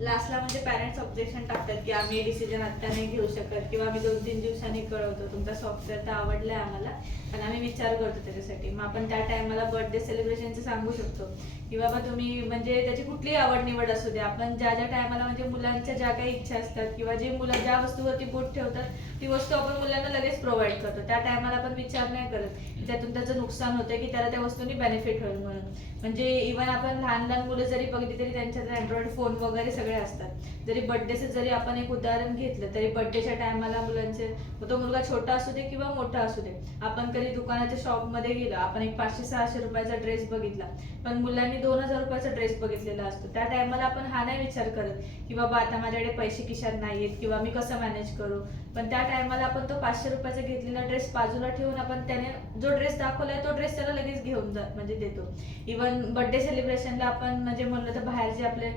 लास्टला म्हणजे parents objection टाकतात की आम्ही डिसिजन आता नाही घेऊ शकत किंवा आम्ही 2-3 दिवसांनी कळवतो, तुमचा सॉफ्टवेअर तर आवडलाय आम्हाला पण आम्ही विचार करतो त्याच्यासाठी. मग आपण त्या टायमाला बर्थडे सेलिब्रेशनचं सांगू शकतो की बाबा तुम्ही म्हणजे त्याची कुठलीही आवड निवड असू दे, आपण ज्या ज्या टायमाला म्हणजे मुलांच्या ज्या काही इच्छा असतात किंवा जे मुलं ज्या वस्तूवरती बोट ठेवतात ती वस्तू आपण मुलांना लगेच प्रोव्हाइड करतो. त्या टायमाला आपण विचार नाही करत की त्यातून त्याचं नुकसान होतं की त्याला त्या वस्तूंनी बेनिफिट होईल म्हणून. म्हणजे इव्हन आपण लहान लहान मुलं जरी बघितली तरी त्यांच्यात अँड्रॉइड फोन वगैरे सगळे असतात. जरी बर्थडेचं जरी आपण एक उदाहरण घेतलं तरी बर्थडेच्या टायमाला मुलांचे, तो मुलगा छोटा असू दे किंवा मोठा असू दे, आपण कधी दुकानाच्या शॉपमध्ये गेलो, आपण एक 500-600 रुपयाचा ड्रेस बघितला पण मुलांनी 2000 रुपयाचा ड्रेस बघितलेला असतो. त्या टायमाला आपण हा नाही विचार करत की बाबा आता माझ्याकडे पैसे खिशात नाहीयेत किंवा मी कसं मॅनेज करू. पण त्या टायमाला आपण तो 500 रुपयाचा घेतलेला ड्रेस बाजूला ठेवून आपण त्याने जो ड्रेस दाखवलाय तो ड्रेस त्याला लगेच घेऊन म्हणजे देतो. इव्हन बर्थडे सेलिब्रेशनला आपण म्हणजे म्हणलं तर बाहेर जे आपले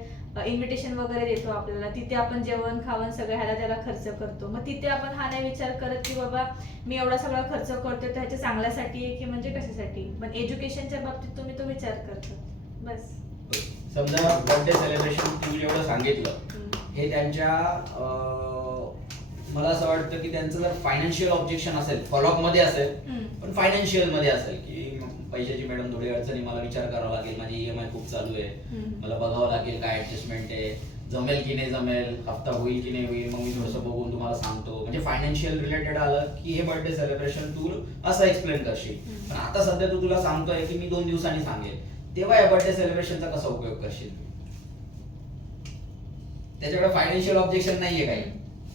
इन्व्हिटेशन वगैरे देतो आपल्याला, तिथे आपण जेवण खावण सगळं ह्याला त्याला खर्च करतो. मग तिथे आपण हा नाही विचार करत की बाबा मी एवढा सगळा खर्च करतोय तर ह्याच्या चांगल्यासाठी आहे की म्हणजे कशासाठी. पण एज्युकेशनच्या बाबतीत तुम्ही तो विचार करता बस. समजा बर्थडे सेलिब्रेशन तुम्ही एवढं सांगितलं, हे त्यांच्या मला असं वाटतं की त्यांचं जर फायनान्शियल ऑब्जेक्शन असेल, फॉलोअप मध्ये असेल पण फायनान्शियल मध्ये असेल की पैशाची मॅडम थोडी अडचणी, मला विचार करावा लागेल, माझी EMI खूप चालू आहे, मला बघावं लागेल काय ऍडजस्टमेंट आहे, जमेल की नाही जमेल, हप्ता होईल की नाही होईल, मग मी थोडंसं बघून तुम्हाला सांगतो. म्हणजे फायनान्शियल रिलेटेड आलं की हे बर्थडे सेलिब्रेशन तू असं एक्सप्लेन करशील. पण आता सध्या तू तुला सांगतोय की मी 2 दिवसांनी सांगेल, तेव्हा या बर्थडे सेलिब्रेशनचा कसा उपयोग करशील? त्याच्याकडे फायनान्शियल ऑब्जेक्शन नाहीये काही,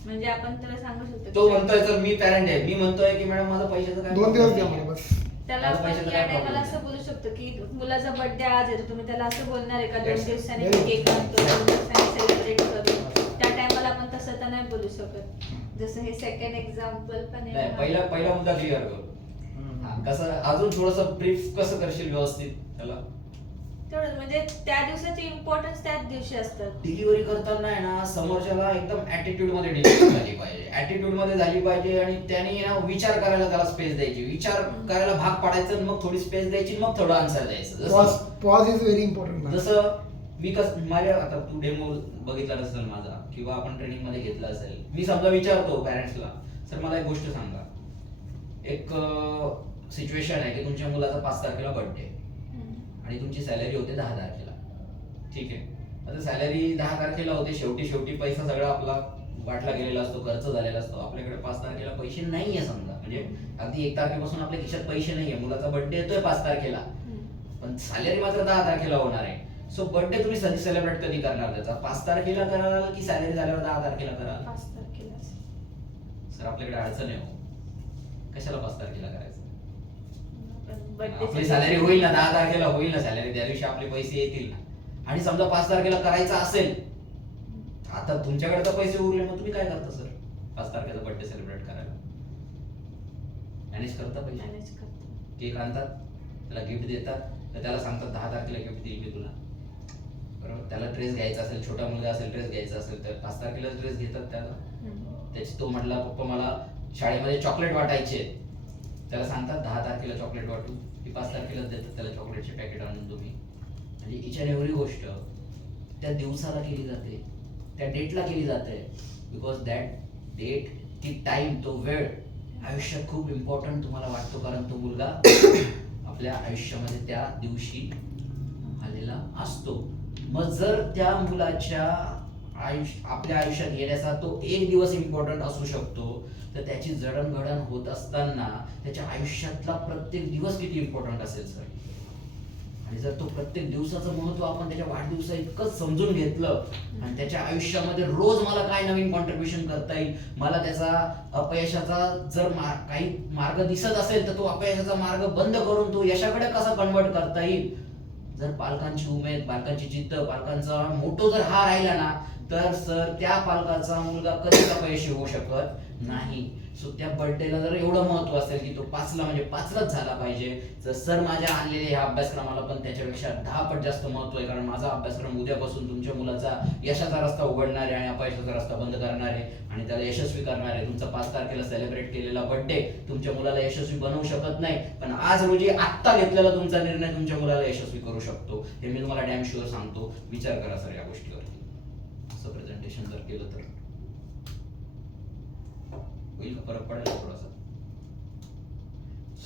म्हणजे आपण त्याला सांगू शकतो. तो म्हणतोय तर मी पॅरेंट आहे, मी म्हणतोय की मॅडम माझं पैशाचं काय 2 दिवस द्या मला बस. त्याला आपण या टायमाला असं बोलू शकतो की मुलाचा बर्थडे आज आहे, तुम्ही त्याला असं बोलणार आहे का 2 दिवसांनी केक आणतो, 2 दिवसांनी सेलिब्रेट करू. त्या टायमाला आपण तसं तर नाही बोलू शकत. जसं हे सेकंड एक्झाम्पल पण नाही, आहे. पहिला मुद्दा क्लिअर करू. कसं अजून थोडंसं ब्रीफ कसं करशील व्यवस्थित त्याला? तेवढं म्हणजे त्या दिवसाची इम्पॉर्टन्स त्याच दिवशी असतात. डिलिव्हरी करताना आहे ना समोरच्याला एकदम ऍटिट्यूड मध्ये डिलिव्हरी झाली पाहिजे, ऍटिट्यूड मध्ये झाली पाहिजे आणि त्याने ना विचार करायला त्याला स्पेस द्यायची, विचार करायला भाग पाडायचं, मग थोडी स्पेस द्यायची, मग थोडं आन्सर द्यायचं. Pause is very important. जसं मी माझ्या आता तू डेमो बघितला असेल माझा किंवा आपण ट्रेनिंग मध्ये घेतला असेल, मी समजा विचारतो पॅरेंट्सला, सर मला एक गोष्ट सांगा, एक सिच्युएशन आहे की तुमच्या मुलाचा 5 तारखेला बर्थडे आणि तुमची सॅलरी होते 10 तारखेला, ठीक आहे. आता सॅलरी 10 तारखेला होते, शेवटी पैसा सगळा आपला वाटला गेलेला असतो, खर्च झालेला असतो, आपल्याकडे 5 तारखेला पैसे नाहीये समजा, म्हणजे अगदी 1 तारखेपासून आपल्या खिशात पैसे नाहीये, मुलाचा बर्थडे येतोय 5 तारखेला पण सॅलरी मात्र 10 तारखेला होणार आहे. सो बर्थडे तुम्ही सेलिब्रेट कधी करणार त्याचा? 5 तारखेला कराल की सॅलरी झाल्यावर 10 तारखेला कराल? 5 तारखेला. सर आपल्याकडे अडचण आहे हो, कशाला 5 तारखेला करायचं? बर्थडे आपली सॅलरी होईल ना 10 तारखेला, होईल ना सॅलरी, त्या दिवशी आपले पैसे येतील ना. आणि समजा 5 तारखेला करायचं असेल, आता तुमच्याकडे तर पैसे उरले, मग तुम्ही काय करता सर 5 तारखेचा बर्थडे सेलिब्रेट करायला? मॅनेज करता पैसे, मॅनेज करतो. केक आणतात, त्याला गिफ्ट देतात, तर त्याला सांगतात 10 तारखेला गिफ्ट देईल मी तुला, बरोबर. त्याला ड्रेस घ्यायचा असेल, छोटा मुलगा असेल, ड्रेस घ्यायचा असेल तर 5 तारखेला ड्रेस घेतात त्याला. त्याची तो म्हटला पप्पा मला शाळेमध्ये चॉकलेट वाटायचे, त्याला सांगतात 10 तारखेला चॉकलेट वाटू, की 5 तारखेला देतात त्याला चॉकलेटचे पॅकेट आणून तुम्ही. म्हणजे इच अँड एव्हरी गोष्ट त्या दिवसाला केली जाते, त्या डेटला केली जाते, बिकॉज दॅट डेट, ती टाइम, तो वेळ आयुष्यात खूप इम्पॉर्टंट तुम्हाला वाटतो, कारण तो मुलगा आपल्या आयुष्यामध्ये त्या दिवशी आलेला असतो. मग जर त्या मुलाच्या आपल्या आयुष्यात येण्याचा तो 1 दिवस इम्पॉर्टंट असू शकतो, तर त्याची जडणघडण होत असताना त्याच्या आयुष्यातला प्रत्येक दिवस किती इम्पॉर्टंट असेल सर. आणि जर तो प्रत्येक दिवसाचं महत्व आपण त्याच्या वाढदिवसा इतकंच समजून घेतलं आणि त्याच्या आयुष्यामध्ये रोज मला काय नवीन कॉन्ट्रीब्युशन करता येईल, मला त्याचा अपयशाचा जर काही मार्ग दिसत असेल तर तो अपयशाचा मार्ग बंद करून तो यशाकडे कसा कन्वर्ट करता येईल, जर पालकांची उमेद, पालकांची जिद्द, पालकांचा मोठो जर हा राहिला ना, तर सर त्या पालकाचा मुलगा कधीच अपयशी होऊ शकत नाही. सो त्या बर्थडेला जर एवढं महत्व असेल की तो 5ला म्हणजे 5लाच झाला पाहिजे, तर सर माझ्या आणलेल्या ह्या अभ्यासक्रमाला पण त्याच्यापेक्षा 10 पट जास्त महत्व आहे, कारण माझा अभ्यासक्रम उद्यापासून तुमच्या मुलाचा यशाचा रस्ता उघडणार आहे आणि अपयशाचा रस्ता बंद करणार आहे आणि त्याला यशस्वी करणार आहे. तुमचा 5 तारखेला सेलिब्रेट केलेला बर्थडे तुमच्या मुलाला यशस्वी बनवू शकत नाही, पण आज रोजी आत्ता घेतलेला तुमचा निर्णय तुमच्या मुलाला यशस्वी करू शकतो. हे मी तुम्हाला डॅम शुअर सांगतो. विचार करा सर या गोष्टीवरती. केलं तर होईल का, फरक पडेल का थोडासा.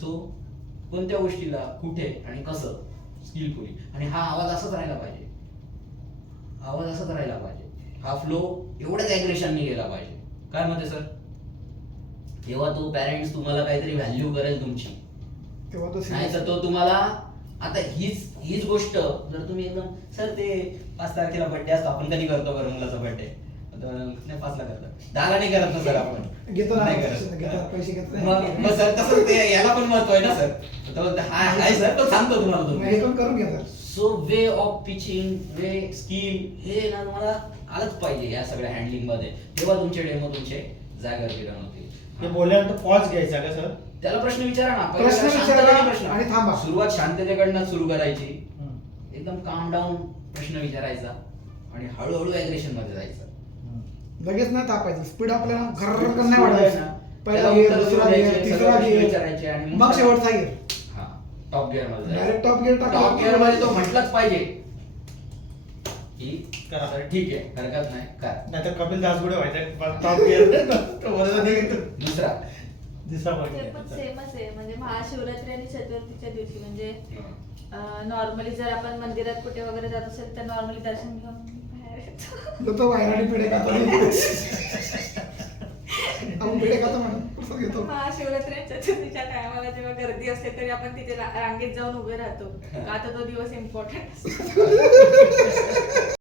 सो कोणत्या गोष्टीला कुठे आणि कसं स्किलफुली, आणि हा आवाज असाच राहिला पाहिजे, आवाज असाच राहिला पाहिजे, हा फ्लो एवढ्याच ॲग्रेशनने गेला पाहिजे. काय मत आहे सर? तेव्हा तो पॅरेंट्स तुम्हाला काहीतरी व्हॅल्यू करेल तुमची, तेव्हा तो नाही तर तो तुम्हाला. आता हीच गोष्ट जर तुम्ही एकदम सर ते 5 तारखेला बर्थडे असतो, आपण कधी करतो बरं मुलाचा बर्थडे? नाही 5 ला करतात, 10 ला नाही करत ना सर आपण, घेतो ना, नाही घेतात, करत. पैसे घेत मग सर तसंच ते याला पण महत्व आहे ना सर. हाय सर, तो सांगतो तुम्हाला हे तुम्ही. पण करून घेतात. So way of pitching, way skill हे ना तुम्हाला आलंच पाहिजे या सगळ्या हँडलिंग मध्ये. तेव्हा तुमचे डेमो तुमचे जागेवर विराम होतील. हे बोलल्यानंतर पॉज घ्यायचा का सर? त्याला प्रश्न विचारा ना, पहिला प्रश्न शांततेने विचारा प्रश्न. आणि थांबा. सुरुवात शांततेकडनं सुरू करायची, हम्म. एकदम काम डाऊन प्रश्न विचारायचा आणि हळूहळू ऍग्रेशन मध्ये जायचं. लगेच नाही तापायचं, स्पीड आपल्याला घर्र Speed नाही आहे वाढवायचं. ना, पहिला त्याला गिअर, उत्तर दुसरा द्यायचे, गिअर, सगळे तिसरा प्रश्न विचारायचे गिअर, आणि मग शेवटचा गिअर. हा टॉप गिअर मध्ये direct top gear top gear मध्ये तो टाकला. म्हटलाच पाहिजे की करा. सर ठीक आहे, हरकत नाही काय. नाहीतर कपिल दासगुडे व्हायचा टॉप गिअर तो बोलायचा नाही. दुसरा दिसला ते पण पाहिजे. सेमच आहे. म्हणजे महाशिवरात्री आणि चतुर्थीच्या दिवशी म्हणजे नॉर्मली जर आपण मंदिरात कुठे वगैरे जात असेल तर नॉर्मली दर्शन घेऊन बाहेर येतो. तो वायराडी पिढे खातो. आपण पिढे खातो म्हणून प्रसाद घेतो. महाशिवरात्री आणि चतुर्थीच्या टायमाला जेव्हा गर्दी असते तरी आपण तिथे रांगेत जाऊन उभे राहतो. का तर तो दिवस इम्पॉर्टंट